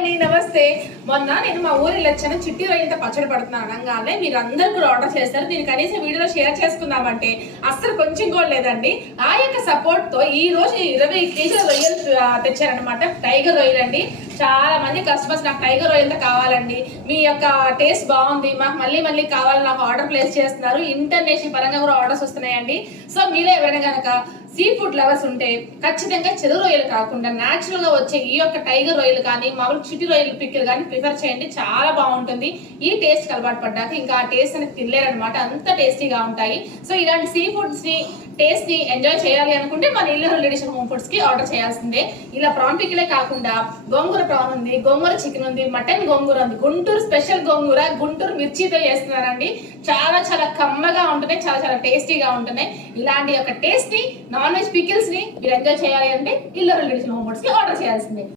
అండి నమస్తే. మొన్న నేను మా ఊరు వెళ్ళొచ్చాను. చిట్టి రొయ్యలతో పచ్చడి పడుతున్నాను అనగానే మీరు అందరు కూడా ఆర్డర్ చేస్తారు. దీన్ని కనీసం వీడియోలో షేర్ చేసుకుందామంటే అస్సలు కొంచెం కూడా లేదండి. ఆ యొక్క సపోర్ట్ తో ఈ రోజు 20 కేజీల రొయ్యలు తెచ్చారనమాట. టైగర్ రొయ్యలు అండి. చాలా మంది కస్టమర్స్ నాకు టైగర్ రొయ్యలతో కావాలండి, మీ యొక్క టేస్ట్ బాగుంది, మాకు మళ్ళీ మళ్ళీ కావాలి, నాకు ఆర్డర్ ప్లేస్ చేస్తున్నారు. ఇంటర్నేషనల్ పరంగా కూడా ఆర్డర్స్ వస్తున్నాయండి. సో మీరే ఎవరైనా కనుక సీ ఫుడ్ లవర్స్ ఉంటే ఖచ్చితంగా చెరువు రొయ్యలు కాకుండా న్యాచురల్ గా వచ్చే ఈ యొక్క టైగర్ రొయ్యలు కానీ మామూలు చిట్టి రొయ్యలు పిక్కలు కానీ ప్రిఫర్ చేయండి. చాలా బాగుంటుంది. ఈ టేస్ట్ అలవాటు పడ్డాక ఇంకా ఆ టేస్ట్ అనేది తినలేరనమాట, అంత టేస్టీగా ఉంటాయి. సో ఇలాంటి సీ ఫుడ్స్ ని టేస్ట్ ని ఎంజాయ్ చేయాలి అనుకుంటే మన ఇల్లు ఎడిషన్ హోమ్ ఫుడ్స్ కి ఆర్డర్ చేయాల్సిందే. ఇలా ప్రాన్ పికిలే కాకుండా గోంగూర ప్రాన్ ఉంది, గోంగూర చికెన్ ఉంది, మటన్ గోంగూర ఉంది, గుంటూరు స్పెషల్ గోంగూర గుంటూరు మిర్చితో చేస్తున్నారండి. చాలా చాలా కమ్మగా ఉంటున్నాయి, చాలా చాలా టేస్టీగా ఉంటున్నాయి. ఇలాంటి యొక్క టేస్ట్ ని నాన్ వెజ్ పికిల్స్ ని మీరు ఎంజాయ్ చేయాలి అంటే ఇల్లు ఎడిషన్ హోమ్ ఫుడ్స్ కి ఆర్డర్ చేయాల్సిందే.